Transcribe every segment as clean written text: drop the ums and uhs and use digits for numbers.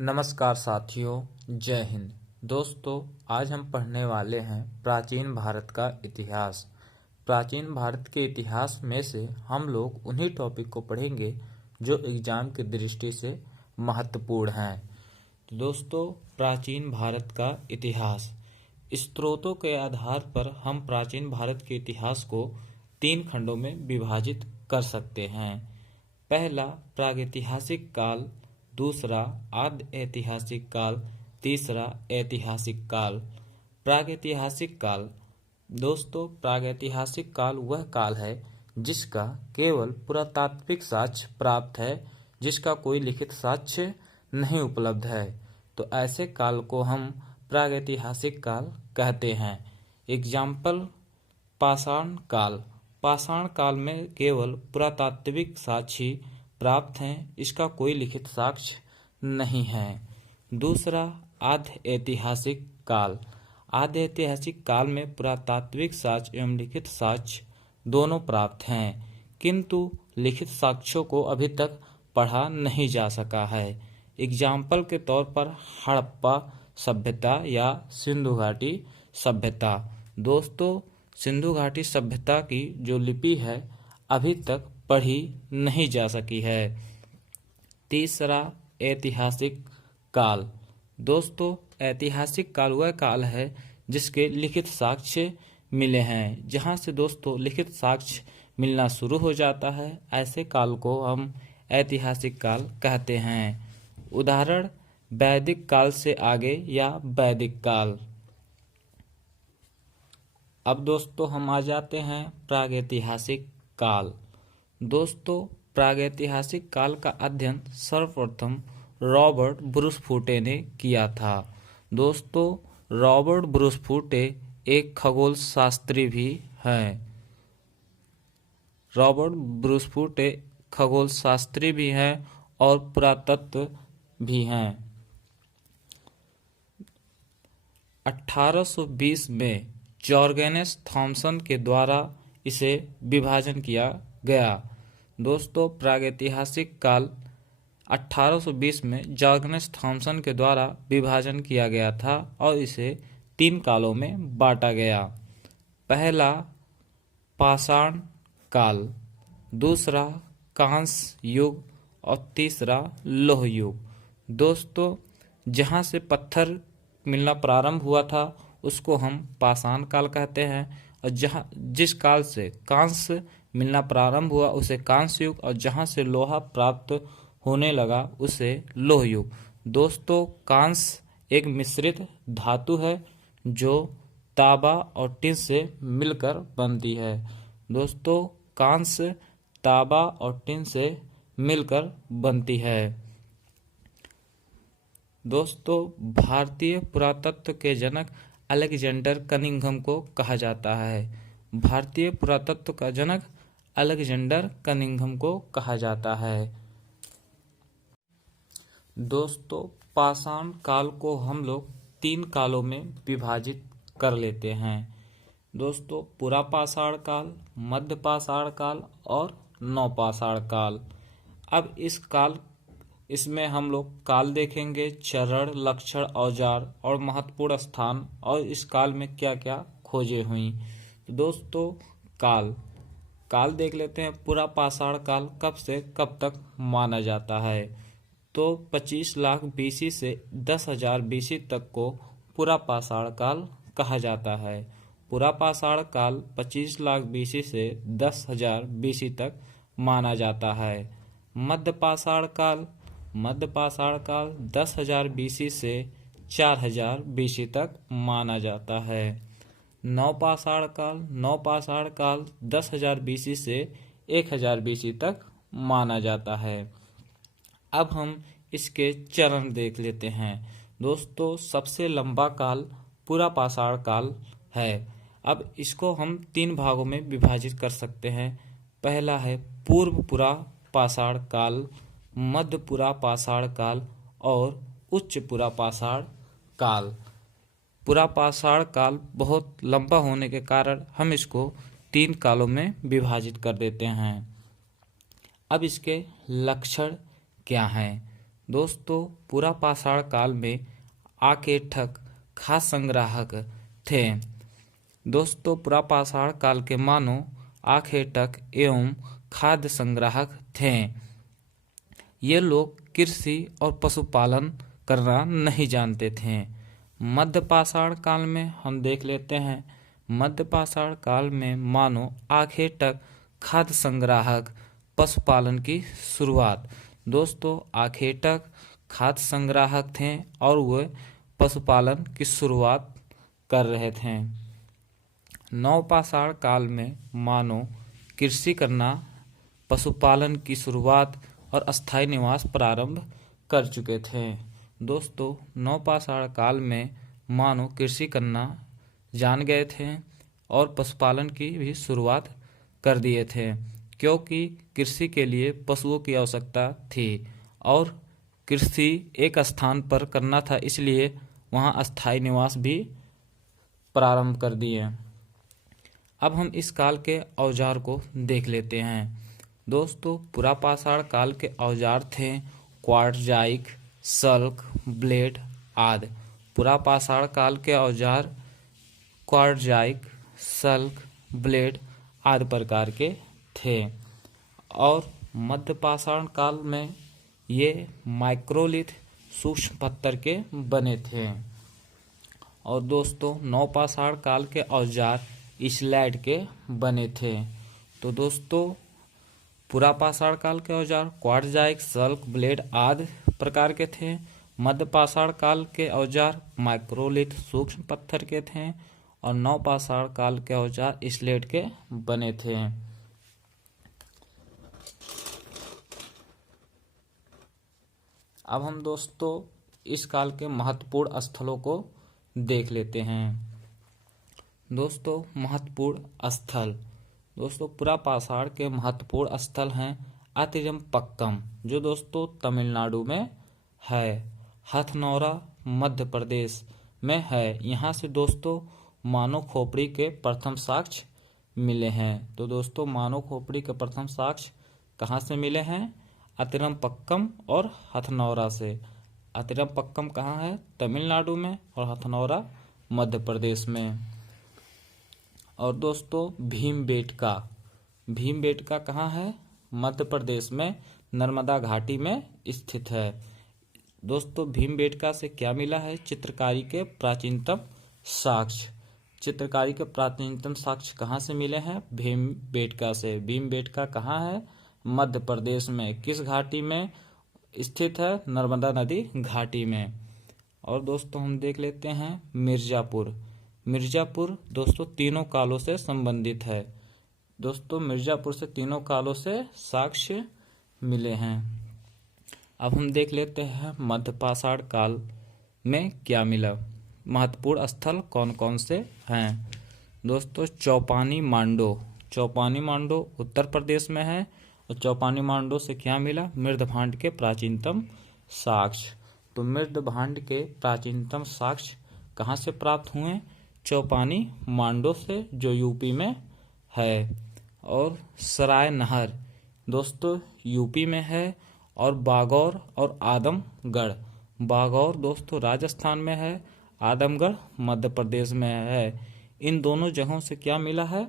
नमस्कार साथियों, जय हिंद। दोस्तों, आज हम पढ़ने वाले हैं प्राचीन भारत का इतिहास। प्राचीन भारत के इतिहास में से हम लोग उन्हीं टॉपिक को पढ़ेंगे जो एग्जाम की दृष्टि से महत्वपूर्ण हैं। तो दोस्तों, प्राचीन भारत का इतिहास। स्रोतों के आधार पर हम प्राचीन भारत के इतिहास को 3 खंडों में विभाजित कर सकते हैं। पहला प्रागैतिहासिक काल, दूसरा आद्य ऐतिहासिक काल, तीसरा ऐतिहासिक काल। प्रागैतिहासिक काल। दोस्तों, प्रागैतिहासिक काल वह काल है जिसका केवल पुरातात्विक साक्ष्य प्राप्त है, जिसका कोई लिखित साक्ष्य नहीं उपलब्ध है। तो ऐसे काल को हम प्रागैतिहासिक काल कहते हैं। एग्जाम्पल, पाषाण काल। पाषाण काल में केवल पुरातात्विक साक्ष्य प्राप्त हैं, इसका कोई लिखित साक्ष्य नहीं है। दूसरा आद्य ऐतिहासिक काल। आद्य ऐतिहासिक काल में पुरातात्विक साक्ष्य एवं लिखित साक्ष्य दोनों प्राप्त हैं, किंतु लिखित साक्ष्यों को अभी तक पढ़ा नहीं जा सका है। एग्जाम्पल के तौर पर हड़प्पा सभ्यता या सिंधु घाटी सभ्यता। दोस्तों, सिंधु घाटी सभ्यता की जो लिपि है अभी तक पढ़ी नहीं जा सकी है। तीसरा ऐतिहासिक काल। दोस्तों, ऐतिहासिक काल वह काल है जिसके लिखित साक्ष्य मिले हैं। जहां से दोस्तों लिखित साक्ष्य मिलना शुरू हो जाता है, ऐसे काल को हम ऐतिहासिक काल कहते हैं। उदाहरण, वैदिक काल से आगे या वैदिक काल। अब दोस्तों हम आ जाते हैं प्रागैतिहासिक काल। दोस्तों, प्रागैतिहासिक काल का अध्ययन सर्वप्रथम रॉबर्ट ब्रूसफूटे ने किया था। दोस्तों, रॉबर्ट ब्रूसफूटे एक खगोल शास्त्री भी हैं। रॉबर्ट ब्रूसफूटे खगोल शास्त्री भी हैं और पुरातत्व भी हैं। 1820 में जॉर्गेनस थॉमसन के द्वारा इसे विभाजन किया गया। दोस्तों, प्रागैतिहासिक काल 1820 में जॉर्गेनस थॉमसन के द्वारा विभाजन किया गया था और इसे 3 कालों में बांटा गया। पहला पाषाण काल, दूसरा कांस्य युग और तीसरा लौह युग। दोस्तों, जहां से पत्थर मिलना प्रारंभ हुआ था उसको हम पाषाण काल कहते हैं, और जिस काल से कांस्य मिलना प्रारंभ हुआ उसे कांस्य युग, और जहां से लोहा प्राप्त होने लगा उसे लौह युग। दोस्तों, कांस्य एक मिश्रित धातु है जो तांबा और टिन से मिलकर बनती है। दोस्तों, कांस्य तांबा और टिन से मिलकर बनती है। दोस्तों, भारतीय पुरातत्व के जनक अलेक्जेंडर कनिंघम को कहा जाता है। भारतीय पुरातत्व का जनक अलेक्जेंडर कनिंघम को कहा जाता है। दोस्तों, पाषाण काल को हम लोग 3 कालों में विभाजित कर लेते हैं। दोस्तों, पुरापाषाण काल, मध्य पाषाण काल और नवपाषाण काल। अब इसमें हम लोग काल देखेंगे, चरण, लक्षण, औजार और महत्वपूर्ण स्थान, और इस काल में क्या क्या खोजें हुई। तो दोस्तों, काल देख लेते हैं। पुरापाषाण काल कब से कब तक माना जाता है? तो 25 लाख बीसी से 10,000 बीसी तक को पुरापाषाण काल कहा जाता है। पुरापाषाण काल 25 लाख बीसी से 10,000 बीसी तक माना जाता है। मध्यपाषाण काल 10,000 बीसी से 4,000 बीसी तक माना जाता है। नवपाषाण काल 10,000 बीसी से 1,000 बीसी तक माना जाता है। अब हम इसके चरण देख लेते हैं। दोस्तों, सबसे लंबा काल पुरापाषाण काल है। अब इसको हम 3 भागों में विभाजित कर सकते हैं। पहला है पूर्व पुरापाषाण काल, मध्य पुरापाषाण काल और उच्च पुरापाषाण काल। पुरापाषाण काल बहुत लंबा होने के कारण हम इसको 3 कालों में विभाजित कर देते हैं। अब इसके लक्षण क्या हैं? दोस्तों पुरापाषाण काल में आखेटक खाद्य संग्राहक थे। दोस्तों पुरापाषाण काल के मानव आखेटक एवं खाद्य संग्राहक थे। ये लोग कृषि और पशुपालन करना नहीं जानते थे। मध्यपाषाण काल में हम देख लेते हैं। मध्यपाषाण काल में मानव आखेटक खाद्य संग्राहक पशुपालन की शुरुआत। दोस्तों आखेटक खाद्य संग्राहक थे और वे पशुपालन की शुरुआत कर रहे थे। नवपाषाण काल में मानव कृषि करना, पशुपालन की शुरुआत और अस्थायी निवास प्रारंभ कर चुके थे। दोस्तों नवपाषाण काल में मानव कृषि करना जान गए थे और पशुपालन की भी शुरुआत कर दिए थे, क्योंकि कृषि के लिए पशुओं की आवश्यकता थी और कृषि एक स्थान पर करना था, इसलिए वहाँ अस्थायी निवास भी प्रारंभ कर दिए। अब हम इस काल के औजार को देख लेते हैं। दोस्तों पुरापाषाण काल के औजार थे क्वार्टजाइक, सल्क, ब्लेड आदि। पुरापाषाण काल के औजार क्वार्टजाइक, सल्क, ब्लेड आदि प्रकार के थे और मध्यपाषाण काल में ये माइक्रोलिथ सूक्ष्म पत्थर के बने थे। और दोस्तों नवपाषाण काल के औजार स्लेट के बने थे। तो दोस्तों पुरापाषाण काल के औजार क्वार्टजाइक, सल्क, ब्लेड आदि प्रकार के थे। मध्यपाषाण काल के औजार माइक्रोलिथ सूक्ष्म पत्थर के थे और नवपाषाण काल के औजार स्लेट के बने थे। अब हम दोस्तों इस काल के महत्वपूर्ण स्थलों को देख लेते हैं। दोस्तों महत्वपूर्ण स्थल, दोस्तों पुरापाषाण के महत्वपूर्ण स्थल हैं अतिरमपक्कम, जो दोस्तों तमिलनाडु में है। हथनौरा मध्य प्रदेश में है। यहाँ से दोस्तों मानव खोपड़ी के प्रथम साक्ष्य मिले हैं। तो दोस्तों मानव खोपड़ी के प्रथम साक्ष्य कहाँ से मिले हैं? अतिरमपक्कम और हथनौरा से। अतिरमपक्कम कहाँ है? तमिलनाडु में, और हथनौरा मध्य प्रदेश में। और दोस्तों भीमबेटका, भीमबेटका कहाँ है? मध्य प्रदेश में नर्मदा घाटी में स्थित है। दोस्तों भीमबेटका से क्या मिला है? चित्रकारी के प्राचीनतम साक्ष्य। चित्रकारी के प्राचीनतम साक्ष्य कहाँ से मिले हैं? भीमबेटका से। भीमबेटका कहाँ है? मध्य प्रदेश में। किस घाटी में स्थित है? नर्मदा नदी घाटी में। और दोस्तों हम देख लेते हैं मिर्जापुर। मिर्जापुर दोस्तों तीनों कालों से संबंधित है। दोस्तों मिर्जापुर से तीनों कालों से साक्ष्य मिले हैं। अब हम देख लेते हैं मध्यपाषाण काल में क्या मिला। महत्वपूर्ण स्थल कौन कौन से हैं? दोस्तों चौपानी मांडो। चौपानी मांडो उत्तर प्रदेश में है। और चौपानी मांडो से क्या मिला? मृदभांड के प्राचीनतम साक्ष्य। तो मृदभांड के प्राचीनतम साक्ष्य कहाँ से प्राप्त हुए? चौपानी मांडो से, जो यूपी में है। और सराय नहर दोस्तों यूपी में है। और बागौर और आदमगढ़, बागौर दोस्तों राजस्थान में है, आदमगढ़ मध्य प्रदेश में है। इन दोनों जगहों से क्या मिला है?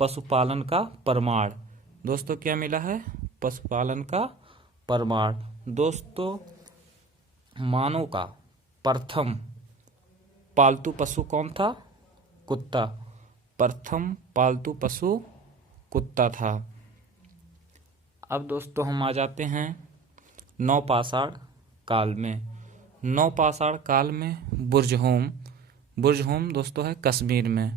पशुपालन का प्रमाण। दोस्तों क्या मिला है? पशुपालन का प्रमाण। दोस्तों मानव का प्रथम पालतू पशु कौन था? कुत्ता। प्रथम पालतू पशु कुत्ता था। अब दोस्तों हम आ जाते हैं नवपाषाण काल में। नवपाषाण काल में बुर्जहोम, बुर्जहोम दोस्तों है कश्मीर में।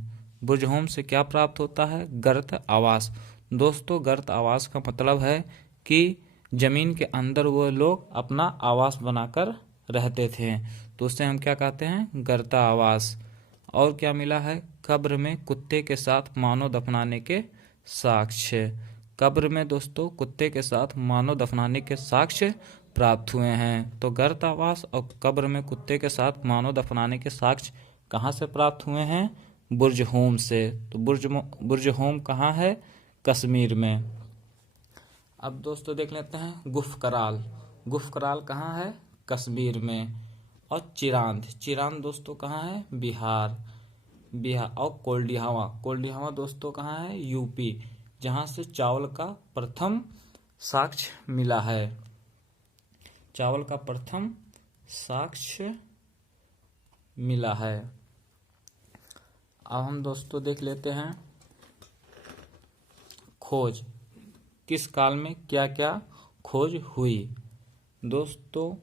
बुर्जहोम से क्या प्राप्त होता है? गर्त आवास। दोस्तों गर्त आवास का मतलब है कि जमीन के अंदर वो लोग अपना आवास बनाकर रहते थे, तो उससे हम क्या कहते हैं? गर्ता आवास। और क्या मिला है? कब्र में कुत्ते के साथ मानव दफनाने के साक्ष्य। कब्र में दोस्तों कुत्ते के साथ मानव दफनाने के साक्ष्य प्राप्त हुए हैं। तो गर्त आवास और कब्र में कुत्ते के साथ मानव दफनाने के साक्ष्य कहाँ से प्राप्त हुए हैं? बुर्जहोम से। तो बुर्जहोम कहाँ है? कश्मीर में। अब दोस्तों देख लेते हैं गुफकराल। गुफकराल कहाँ है? कश्मीर में। और चिरांद दोस्तों कहाँ है? बिहार। और कोल्डिहावा दोस्तों कहाँ है? यूपी, जहाँ से चावल का प्रथम साक्ष्य मिला है। चावल का प्रथम साक्ष्य मिला है। अब हम दोस्तों देख लेते हैं खोज। किस काल में क्या क्या खोज हुई? दोस्तों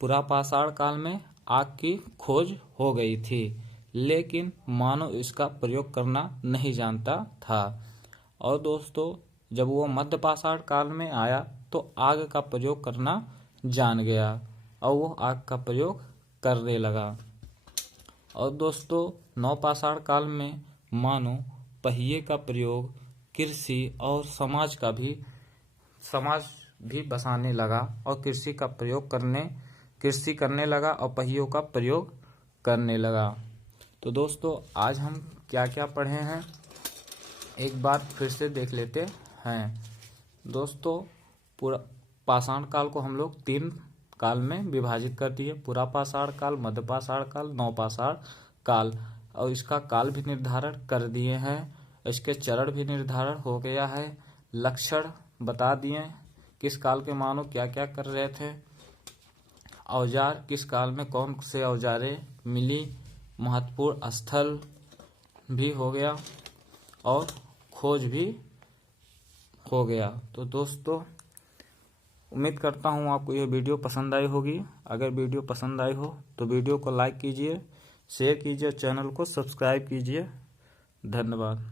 पुरापाषाण काल में आग की खोज हो गई थी, लेकिन मानव इसका प्रयोग करना नहीं जानता था। और दोस्तों जब वो मध्यपाषाण काल में आया तो आग का प्रयोग करना जान गया और वो आग का प्रयोग करने लगा। और दोस्तों नवपाषाण काल में मानव पहिए का प्रयोग कृषि और समाज भी बसाने लगा और कृषि करने लगा और पहियों का प्रयोग करने लगा। तो दोस्तों आज हम क्या क्या पढ़े हैं एक बार फिर से देख लेते हैं। दोस्तों पूरा पाषाण काल को हम लोग 3 काल में विभाजित कर दिए, पुरापाषाण काल, मध्यपाषाण काल, नवपाषाण काल। और इसका काल भी निर्धारण कर दिए हैं, इसके चरण भी निर्धारण हो गया है, लक्षण बता दिए, किस काल के मानव क्या क्या कर रहे थे, औजार किस काल में कौन से औजारें मिली, महत्वपूर्ण स्थल भी हो गया और खोज भी हो गया। तो दोस्तों उम्मीद करता हूँ आपको ये वीडियो पसंद आई होगी। अगर वीडियो पसंद आई हो तो वीडियो को लाइक कीजिए, शेयर कीजिए, चैनल को सब्सक्राइब कीजिए। धन्यवाद।